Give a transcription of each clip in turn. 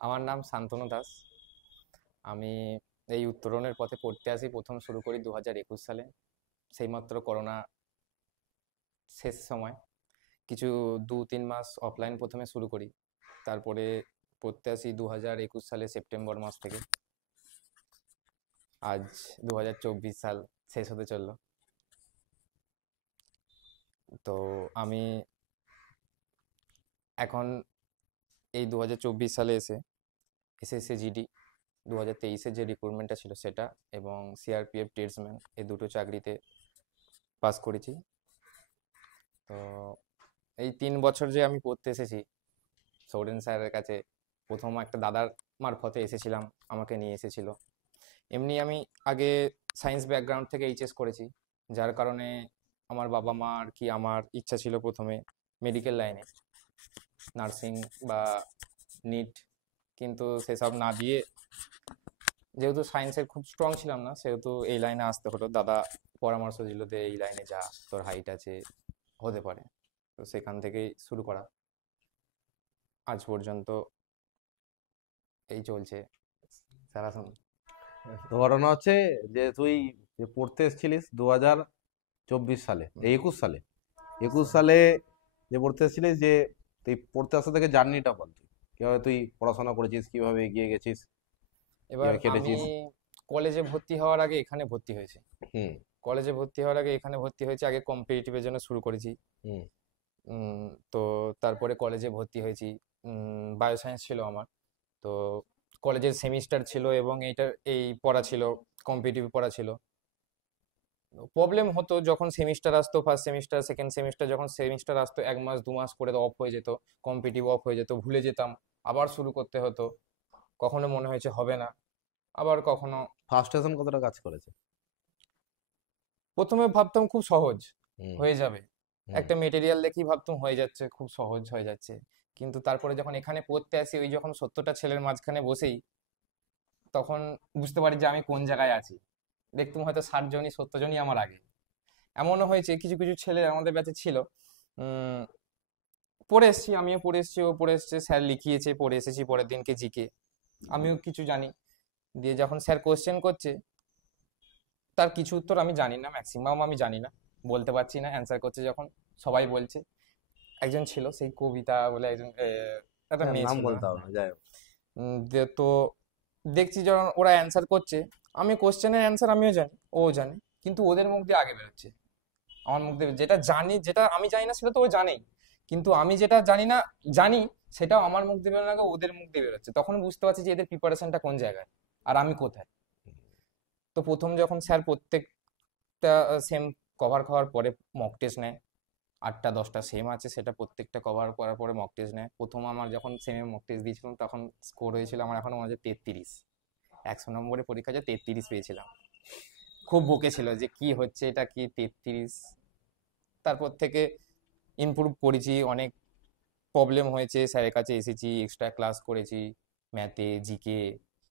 আমার নাম শান্তনু দাস। আমি এই উত্তরণের পথে পড়তে আসি, প্রথম শুরু করি 2021 সালে। সেইমাত্র করোনা শেষ সময় কিছু 2-3 মাস অফলাইন প্রথমে শুরু করি, তারপরে পড়তে আসি 2021 সালে সেপ্টেম্বর মাস থেকে। আজ 2024 সাল শেষ হতে চললো। তো আমি এখন এই 2024 সালে এসে এসএসসি জিডি 2023-এর যে রিক্রুটমেন্টটা ছিল সেটা এবং সিআরপিএফ ট্রেডসম্যান এই দুটো চাকরিতে পাস করেছি। তো এই 3 বছর যে আমি পড়তে এসেছি সৌরেন স্যারের কাছে, প্রথম একটা দাদার মারফতে এসেছিলাম, আমাকে নিয়ে এসেছিল। এমনি আমি আগে সায়েন্স ব্যাকগ্রাউন্ড থেকে এইচএস করেছি, যার কারণে আমার বাবা মা আর কি, আমার ইচ্ছা ছিল প্রথমে মেডিকেল লাইনে, নার্সিং বা নিট, কিন্তু সেসব না দিয়ে যেহেতু সায়েন্সের খুব স্ট্রং ছিলাম না, সেহেতু এই লাইনে আসতে হলো। দাদা পরামর্শ দিল যে এই লাইনে যা, তোর হাইট আছে, হতে পারে। তো সেখান থেকেই শুরু করা, আজ পর্যন্ত এই চলছে। সারাসন তো ঘটনা হচ্ছে যে তুই যে পড়তে এসেছিলিস 2024 সালে, 21 সালে যে পড়তে এসেছিলিস, যে তুই পড়তে আসা থেকে জার্নিটা বল, তুই কিভাবে তুই পড়াশোনা করেছিস, কিভাবে এগিয়ে গেছিস, এবার কিভাবে আমি কেটেছিস? কলেজে ভর্তি হওয়ার আগে এখানে ভর্তি হয়েছি। হুম। কলেজে ভর্তি হওয়ার আগে এখানে ভর্তি হয়েছি, আগে কম্পিটিটিভের জন্য শুরু করেছি। হুম। তো তারপরে কলেজে ভর্তি হয়েছি, বায়োসায়েন্স ছিল আমার। তো কলেজের সেমিস্টার ছিল এবং এইটার এই পড়া ছিল, কম্পিটিটিভ পড়া ছিল। প্রবলেম হতো যখন সেমিস্টার আসতো, ফার্স্ট সেমিস্টার সেকেন্ড সেমিস্টার, যখন সেমিস্টার আসতো 1 মাস 2 মাস করে অফ হয়ে যেত, কম্পিটিটিভ অফ হয়ে যেত, ভুলে যেতাম, আবার শুরু করতে হতো। কখনো মনে হয়েছে হবে না, আবার কখনো। ফার্স্টেশন কতটা কাজ করেছে? প্রথমে ভাবতাম খুব সহজ হুম। হয়ে যাবে, হুম। একটা মেটেরিয়াল দেখেই ভাবতাম হয়ে যাচ্ছে, খুব সহজ হয়ে যাচ্ছে। কিন্তু তারপরে যখন এখানে পড়তে আসি, ওই যখন 70টা ছেলের মাঝখানে বসেই তখন বুঝতে পারি যে আমি কোন জায়গায় আছি। দেখতুম হয়তো 60 জনই 70 জনই আমার আগে। এমনও হয়েছে কিছু কিছু ছেলে আমাদের ব্যাচে ছিল, উম, পড়ে এসছি, আমিও পড়ে এসছি, ও পড়ে এসছে, স্যার লিখিয়েছে, পড়ে এসেছি, পরের দিনকে জিকে আমিও কিছু জানি। দিয়ে যখন স্যার কোশ্চেন করছে, তার কিছু উত্তর আমি জানি না, ম্যাক্সিমাম আমি জানি না, বলতে পারছি না। অ্যান্সার করছে যখন সবাই বলছে, একজন ছিল সেই কবিতা বলে একজন, একটা হ্যাঁ, মেয়ে নাম ছিল, বলতে হবে হ্যাঁ। না, যাই হোক। তো দেখছি যখন ওরা অ্যান্সার করছে, আমি কোশ্চেনের অ্যান্সার আমিও জানি, ও জানে, কিন্তু ওদের মুখ দিয়ে আগে বেরোচ্ছে। আমার মুখ দিয়ে যেটা জানি, যেটা আমি জানি না সেটা তো ও জানেই, কিন্তু আমি যেটা জানি না জানি, সেটাও আমার মুখ দিয়ে বেরোনোর আগে ওদের মুখ দিয়ে বেরোচ্ছে। তখন বুঝতে পারছি যে এদের প্রিপারেশনটা কোন জায়গায় আর আমি কোথায়। তো প্রথম যখন স্যার প্রত্যেকটা সেম কভার খাওয়ার পরে মক টেস্ট নেয়, 8টা 10টা সেম আছে, সেটা প্রত্যেকটা কভার করার পরে মক টেস্ট নেয়। প্রথম আমার যখন সেমে মক টেস্ট দিয়েছিলাম তখন স্কোর হয়েছিল আমার এখনো মনে আছে 33। 100 নম্বরের পরীক্ষা যে 33 পেয়েছিলাম। খুব বকেছিল যে কি হচ্ছে এটা, কি 33। তারপর থেকে ইমপ্রুভ করেছি অনেক, প্রবলেম হয়েছে, স্যারের কাছে এসেছি, এক্সট্রা ক্লাস করেছি, ম্যাথে, জিকে।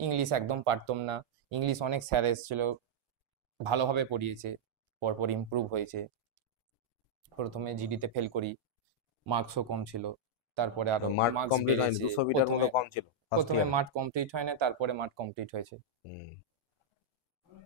ইংলিশ একদম পারতাম না, ইংলিশ অনেক স্যার এসেছিল, ভালোভাবে পড়িয়েছে, পরপর ইমপ্রুভ হয়েছে। প্রথমে জিডিতে ফেল করি, মার্কসও কম ছিল, তারপরে আরো মার্ক মার্কস কমপ্লিট হয়নি, বেড়েছে। 200 মিটার প্রথমে মতো কম ছিল ফার্স্ট প্রথমে ইয়ারে। মাঠ কমপ্লিট হয় না, তারপরে মাঠ কমপ্লিট হয়েছে। হুম।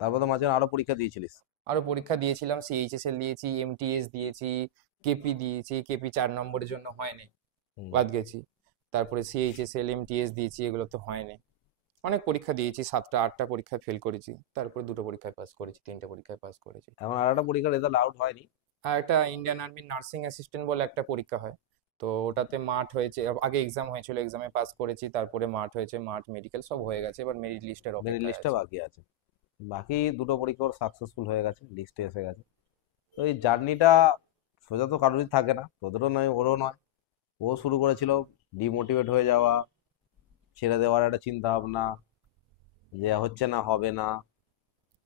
তারপর তো মাঝে আরো পরীক্ষা দিয়েছিলিস। আরো পরীক্ষা দিয়েছিলাম, সিএইচএস এর দিয়েছি, এমটিএস দিয়েছি, কেপি দিয়েছি, কেপি 4 নম্বরের জন্য হয়নি, হুম। বাদ গেছি। তারপরে সিএইচএস এল এমটিএস দিয়েছি, এগুলো তো হয়নি। অনেক পরীক্ষা দিয়েছি, 7টা 8টা পরীক্ষায় ফেল করেছি, তারপরে 2টো পরীক্ষায় পাস করেছি, 3টে পরীক্ষায় পাস করেছি। এখন আর একটা পরীক্ষার রেজাল্ট আউট হয়নি? আর একটা ইন্ডিয়ান আর্মি নার্সিং অ্যাসিস্ট্যান্ট বলে একটা পরীক্ষা হয়, তো ওটাতে মাঠ হয়েছে, আগে এক্সাম হয়েছিল, এক্সামে পাস করেছি, তারপরে মাঠ হয়েছে, মাঠ মেডিকেল সব হয়ে গেছে, এবার মেরিট লিস্টের মেরিট অপেক্ষায় লিস্টটা আছে। বাকি আছে। বাকি দুটো পরীক্ষা ওর সাকসেসফুল হয়ে গেছে, লিস্টে এসে গেছে। তো এই জার্নিটা সোজা তো কারোরই থাকে না, তোদেরও নয়, ওরও নয়। ও শুরু করেছিল ডিমোটিভেট হয়ে যাওয়া, ছেড়ে দেওয়ার একটা চিন্তা ভাবনা, যে হচ্ছে না, হবে না,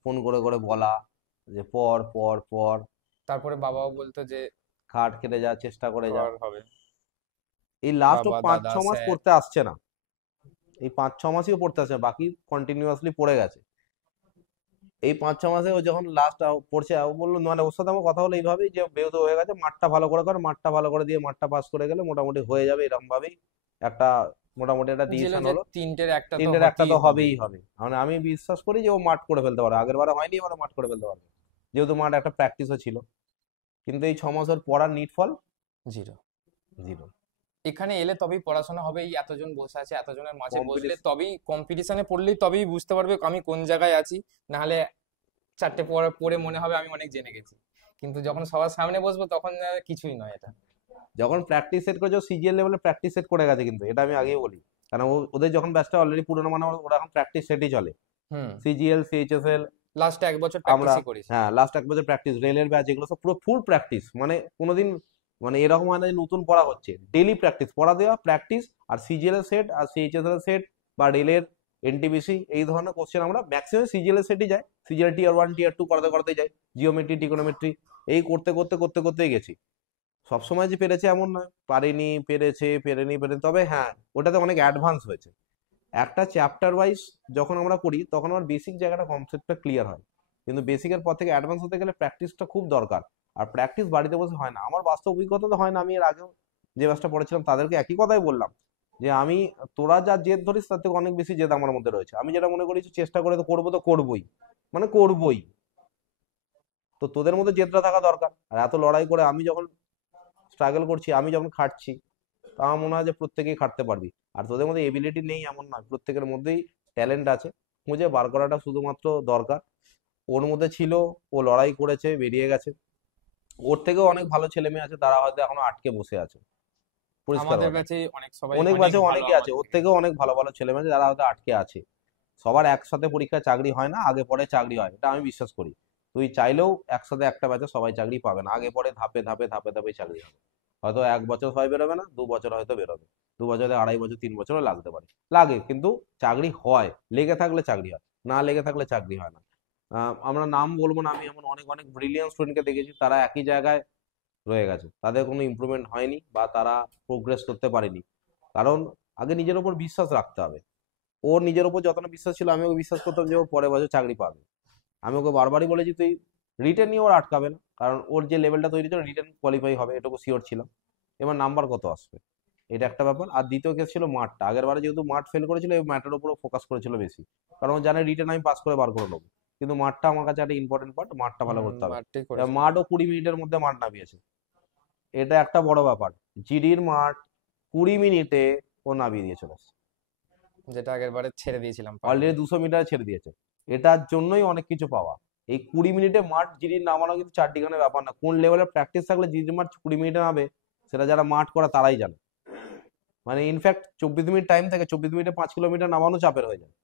ফোন করে করে বলা যে পর পর পর, তারপরে বাবাও বলতো যে খাট কেটে যা, চেষ্টা করে যা। কর, হবে। এই লাস্ট ও বাবা, পাঁচ দাদা, ছ মাস স্যার। পড়তে আসছে না, এই 5-6 মাসই ও পড়তে আসছে না, বাকি কন্টিনিউয়াসলি পড়ে গেছে। এই 5-6 মাসে ও যখন লাস্ট পড়ছে, ও বললো, মানে ওর সাথে আমার কথা হলো এইভাবেই, যে বেহতো হয়ে গেছে, মাঠটা ভালো করে কর, মাঠটা ভালো করে দিয়ে মাঠটা পাস করে গেলে মোটামুটি হয়ে যাবে, এরকম ভাবেই একটা মোটামুটি একটা ছিল ডিসিশন যে হলো, তিনটের একটা তো তিনটের একটা হতেই তো হবে। হবেই হবে। মানে আমি বিশ্বাস করি যে ও মাঠ করে ফেলতে পারে, আগের বারে হয়নি, এবারে মাঠ করে ফেলতে পারবে, যেহেতু মাঠ একটা প্র্যাকটিসও ছিল। কিন্তু এই 6 মাসের পড়ার নিট ফল জিরো। জিরো। এখানে এলে তবেই পড়াশোনা হবে, এই এতজন বসে আছে এতজনের মাঝে বসলে কম্পিটিশন। তবেই, কম্পিটিশনে পড়লেই তবেই বুঝতে পারবে আমি কোন জায়গায় আছি। নাহলে চারটে পড়ে পড়ে মনে হবে আমি অনেক জেনে গেছি, কিন্তু যখন সবার সামনে বসবো তখন কিছুই নয় এটা। যখন প্র্যাকটিস সেট করেছে, সিজিএল লেভেলে প্র্যাকটিস সেট করে গেছে, কিন্তু এটা আমি আগেই বলি, কারণ ওদের যখন ব্যাচটা অলরেডি পুরোনো, মানে ওরা এখন প্র্যাকটিস সেটই চলে। হুম। সিজিএল, সিএইচএসএল, লাস্ট 1 বছর আমরা, প্র্যাকটিসই করেছি। হ্যাঁ লাস্ট 1 বছর প্র্যাকটিস, রেলের ব্যাচ, এগুলো সব পুরো ফুল প্র্যাকটিস, মানে কোনোদিন মানে এরকম হয় না যে নতুন পড়া হচ্ছে, ডেলি প্র্যাকটিস, পড়া দেওয়া প্র্যাকটিস। আর সিজিএল এর সেট আর সিএইচএসএল এর সেট বা রেলের এনটিপিসি এই ধরনের কোশ্চেন আমরা ম্যাক্সিমাম সিজিএল এর সেটই যাই, সিজিএল টিয়ার 1 টিয়ার 2 করতে করতে যাই, জিওমেট্রি টিকোনোমেট্রি এই করতে করতে করতে করতেই গেছি। সবসময় যে পেরেছে এমন নয়, পারিনি, পেরেছে, পেরেনি, তবে হ্যাঁ ওটাতে অনেক অ্যাডভান্স হয়েছে। একটা চ্যাপ্টার ওয়াইজ যখন আমরা করি তখন আমার বেসিক জায়গাটা, কনসেপ্টটা ক্লিয়ার হয়, কিন্তু বেসিকের পর থেকে অ্যাডভান্স হতে গেলে প্র্যাকটিসটা খুব দরকার। আর প্র্যাকটিস বাড়িতে বসে হয় না, আমার বাস্তব অভিজ্ঞতা তো হয় না। আমি এর আগেও যে ব্যাচটা পড়েছিলাম তাদেরকে একই কথাই বললাম, যে আমি, তোরা যা জেদ ধরিস তার থেকে অনেক বেশি জেদ আমার মধ্যে রয়েছে, আমি যেটা মনে করি যে চেষ্টা করে তো করবো, তো করবোই, মানে করবোই। তো তোদের মধ্যে জেদটা থাকা দরকার। আর এত লড়াই করে আমি যখন স্ট্রাগল করছি, আমি যখন খাটছি, তা আমার মনে হয় যে প্রত্যেকেই খাটতে পারবি। আর তোদের মধ্যে এবিলিটি নেই এমন নয়, প্রত্যেকের মধ্যেই ট্যালেন্ট আছে, খুঁজে বার করাটা শুধুমাত্র দরকার। ওর মধ্যে ছিল, ও লড়াই করেছে, বেরিয়ে গেছে। ওর থেকেও অনেক ভালো ছেলে মেয়ে আছে, তারা হয়তো এখনো আটকে বসে আছে, পরিষ্কার আমাদের কথা। ব্যাচে অনেক সবাই অনেক অনেক ব্যাচে ভালো অনেকে আছে, আমাদের ওর থেকে। থেকেও অনেক ভালো ভালো ছেলে মেয়ে আছে, যারা হয়তো আটকে আছে। সবার একসাথে পরীক্ষায় চাকরি হয় না, আগে পরে চাকরি হয়, এটা আমি বিশ্বাস করি। তুই চাইলেও একসাথে একটা ব্যাচে সবাই চাকরি পাবে না, আগে পরে ধাপে ধাপে ধাপে ধাপে চাকরি হবে। হয়তো 1 বছর সবাই বেরোবে না, 2 বছর হয়তো বেরোবে, 2 বছরে 2.5 বছর 3 বছরও লাগতে পারে, লাগে, কিন্তু চাকরি হয়, লেগে থাকলে চাকরি হয়, না লেগে থাকলে চাকরি হয় না। আমরা নাম বলবো না, আমি এমন অনেক অনেক ব্রিলিয়ান্ট স্টুডেন্টকে দেখেছি, তারা একই জায়গায় রয়ে গেছে, তাদের কোনো ইমপ্রুভমেন্ট হয়নি বা তারা প্রোগ্রেস করতে পারেনি। কারণ আগে নিজের উপর বিশ্বাস রাখতে হবে। ওর নিজের উপর যতটা বিশ্বাস ছিল, আমি ওকে বিশ্বাস করতাম যে ও পরের বছর চাকরি পাবে। আমি ওকে বারবারই বলেছি তুই রিটেন নিয়ে ওর আটকাবে না, কারণ ওর যে লেভেলটা তৈরি ছিল রিটেন কোয়ালিফাই হবে, এটুকু শিওর ছিলাম। এবার নাম্বার কত আসবে, এটা একটা ব্যাপার। আর দ্বিতীয় কেস ছিল মাঠটা, আগের বারে যেহেতু মাঠ ফেল করেছিল, এই ম্যাটের উপর ফোকাস করেছিল বেশি, কারণ ও জানে রিটেন আমি পাস করে বার করে নেবো। কিন্তু মাঠটা আমার কাছে একটা ইম্পর্টেন্ট পার্ট, মাঠটা ভালো করতে হবে। মাঠটাই এবার করেছিল। মাঠও 20 মিনিটের মধ্যে মাঠ নামিয়েছে, এটা একটা বড় ব্যাপার। জিডির মাঠ 20 মিনিটে ও নামিয়ে দিয়ে চলে এসেছে, যেটা আগের বারে ছেড়ে দিয়েছিলাম পার অলরেডি করে। 200 মিটার ছেড়ে দিয়েছে। এটার জন্যই অনেক কিছু পাওয়া। এই 20 মিনিটে মাঠ জিডির নামানো কিন্তু চারটিখানের ব্যাপার না, কোন লেভেলের প্র্যাকটিস থাকলে জিডির মাঠ 20 মিনিটে নামে, সেটা যারা মাঠ করা তারাই জানে। মানে ইনফ্যাক্ট 24 মিনিট টাইম থাকে, 24 মিনিটে 5 কিলোমিটার নামানো চাপের হয়ে যায়,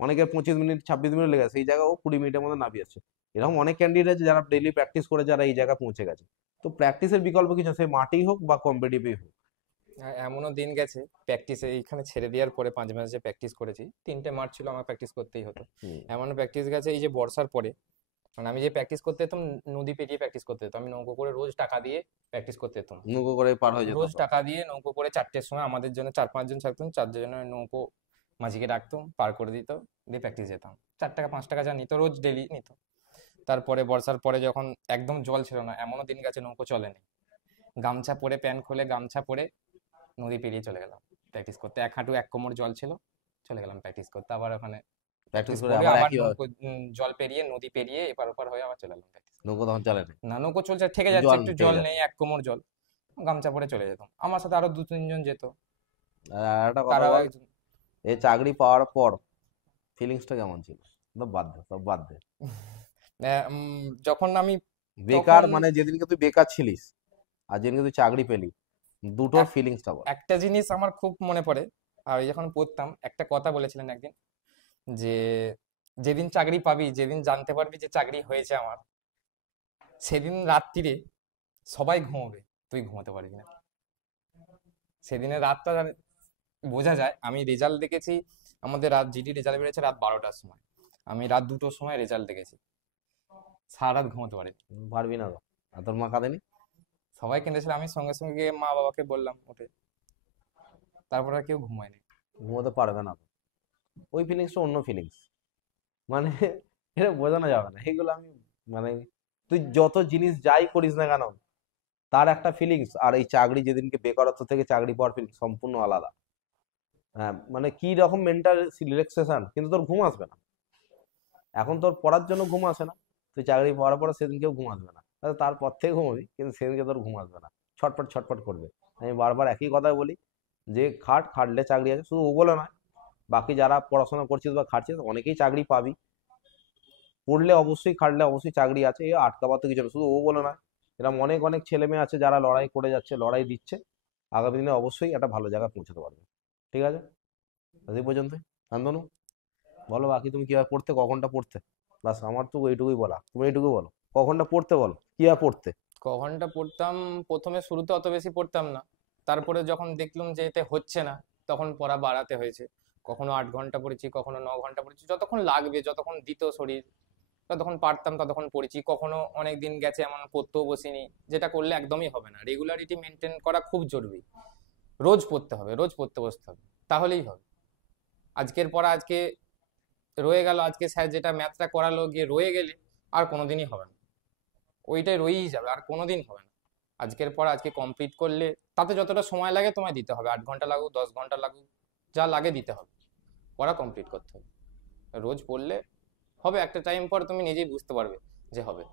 অনেকের 25 মিনিট 26 মিনিট লেগে গেছে, এই জায়গায় ও 20 মিনিটের মধ্যে নামিয়েছে। এরকম অনেক ক্যান্ডিডেট আছে যারা ডেইলি প্র্যাকটিস করে যারা এই জায়গায় পৌঁছে গেছে। তো প্র্যাকটিসের বিকল্প কিছু, সে মাঠেই হোক বা কম্পিটিটিভই হোক। এমনও দিন গেছে প্র্যাকটিসে এইখানে ছেড়ে দেওয়ার পরে 5 মাস যে প্র্যাকটিস করেছি, 3টে মাঠ ছিল আমার প্র্যাকটিস করতেই হতো। হুম। এমন প্র্যাকটিস গেছে এই যে বর্ষার পরে, মানে আমি যে প্র্যাকটিস করতে যেতাম, নদী পেরিয়ে প্র্যাকটিস করতে যেতাম, আমি নৌকো করে রোজ টাকা দিয়ে প্র্যাকটিস করতে যেতাম। নৌকো করে পার হয়ে যেত রোজ তো। টাকা দিয়ে নৌকো করে 4টের সময় আমাদের জন্য 4-5 জন থাকতাম, 4 জনের নৌকো মাঝিকে ডাকতাম, পার করে দিত, দিয়ে প্র্যাকটিস যেতাম। 4 টাকা 5 টাকা যা নিত, রোজ ডেলি নিত। তারপরে বর্ষার পরে যখন একদম জল ছিল না, এমনও দিন গেছে নৌকো চলেনি, গামছা পরে, প্যান্ট খুলে গামছা পরে নদী পেরিয়ে চলে গেলাম প্র্যাকটিস করতে। 1 হাঁটু 1 কোমর জল ছিল, চলে গেলাম প্র্যাকটিস করতে। আবার ওখানে প্র্যাকটিস প্র্যাকটিস করে করে আবার আবার একই নৌকো, জল পেরিয়ে নদী পেরিয়ে এপার ওপার হয়ে আবার চলে এলাম প্র্যাকটিস। নৌকো তখন চলে না, না, নৌকো চলছে, থেকে যাচ্ছে, জল একটু থেকে জল যাচ্ছে। নেই, 1 কোমর জল, গামছা পরে চলে যেতাম। আমার সাথে আরো 2-3 জন যেত, আর একটা কথা তারাও বল, একজন। এই চাকরি পাওয়ার পর ফিলিংসটা কেমন ছিল? সব বাদ দে, সব বাদ দে। যখন আমি, বেকার, তখন মানে যেদিনকে তুই বেকার ছিলিস আর যেদিনকে তুই চাকরি পেলি, দুটোর এক- ফিলিংসটা বল। একটা জিনিস আমার খুব মনে পড়ে। আর ওই যখন পড়তাম একটা কথা বলেছিলেন একদিন, যে যেদিন চাকরি পাবি, যেদিন জানতে পারবি যে চাকরি হয়েছে আমার, সেদিন রাত্রিরে সবাই ঘুমোবে, তুই ঘুমাতে পারবি না। সেদিনের রাতটা বোঝা যায়। আমি রেজাল্ট দেখেছি, আমাদের রাত জিডি রেজাল্ট বেরিয়েছে রাত 12টার সময়, আমি রাত 2টোর সময় রেজাল্ট দেখেছি, সারা রাত ঘুমাতে পারিনি। পারবি না তো? আর তোর মা কাঁদেনি? সবাই কেঁদেছিল, আমি সঙ্গে সঙ্গে গিয়ে মা বাবাকে বললাম উঠে, তারপর আর কেউ ঘুমায়নি। ঘুমোতে পারবে না তো, ওই ফিলিংসটা অন্য ফিলিংস, মানে এটা বোঝানো যাবে না এগুলো। আমি মানে তুই যত জিনিস যাই করিস না কেন, তার একটা ফিলিংস, আর এই চাকরি যেদিনকে বেকারত্ব থেকে চাকরি পাওয়ার ফিলিংস সম্পূর্ণ আলাদা। হ্যাঁ, মানে কি রকম মেন্টাল রিল্যাক্সেশন, কিন্তু তোর ঘুম আসবে না। এখন তোর পড়ার জন্য ঘুম আসে না, তুই চাকরি পাওয়ার পরে সেদিনকেও ঘুম আসবে না, তারপর থেকে ঘুমাবি, কিন্তু সেদিনকে তোর ঘুম আসবে না, ছটফট ছটফট করবে। আমি বারবার একই কথাই বলি, যে খাটলে চাকরি আছে, শুধু ও বলে নয়, বাকি যারা পড়াশোনা করছিস বা খাটছিস অনেকেই চাকরি পাবি। পড়লে অবশ্যই, খাটলে অবশ্যই চাকরি আছে, এ আটকাবার তো কিছু না, শুধু ও বলে নয়, এরকম অনেক অনেক ছেলে মেয়ে আছে যারা লড়াই করে যাচ্ছে, লড়াই দিচ্ছে, আগামী দিনে অবশ্যই একটা ভালো জায়গায় পৌঁছাতে পারবে। ঠিক আছে, আজ এই পর্যন্তই। শান্তনু, বলো বাকি, তুমি কিভাবে পড়তে, কখনটা পড়তে? বাস আমার তো এইটুকুই বলা, তুমি এইটুকু বলো, কখনটা পড়তে বলো, কিভাবে পড়তে। কখনটা পড়তাম, প্রথমে শুরুতে অত বেশি পড়তাম না, তারপরে যখন দেখলাম যে এতে হচ্ছে না, তখন পড়া বাড়াতে হয়েছে। কখনো 8 ঘন্টা পড়েছি, কখনো 9 ঘন্টা পড়েছি, যতক্ষণ লাগবে, যতক্ষণ দিত শরীর, ততক্ষণ পারতাম ততক্ষণ পড়েছি। কখনো অনেক দিন গেছে এমন পড়তেও বসিনি, যেটা করলে একদমই হবে না। রেগুলারিটি মেনটেন করা খুব জরুরি। রোজ পড়তে হবে, রোজ পড়তে বসতে হবে, তাহলেই হবে। আজকের পড়া আজকে রয়ে গেল, আজকে স্যার যেটা ম্যাথটা করালো গিয়ে রয়ে গেলে আর কোনোদিনই হবে না, ওইটাই রয়েই যাবে, আর কোনোদিন হবে না। আজকের পর আজকে কমপ্লিট করলে, তাতে যতটা সময় লাগে তোমায় দিতে হবে, 8 ঘন্টা লাগুক, 10 ঘন্টা লাগুক, যা লাগে দিতে হবে, পড়া কমপ্লিট করতে হবে। রোজ পড়লে হবে, একটা টাইম পর তুমি নিজেই বুঝতে পারবে যে হবে।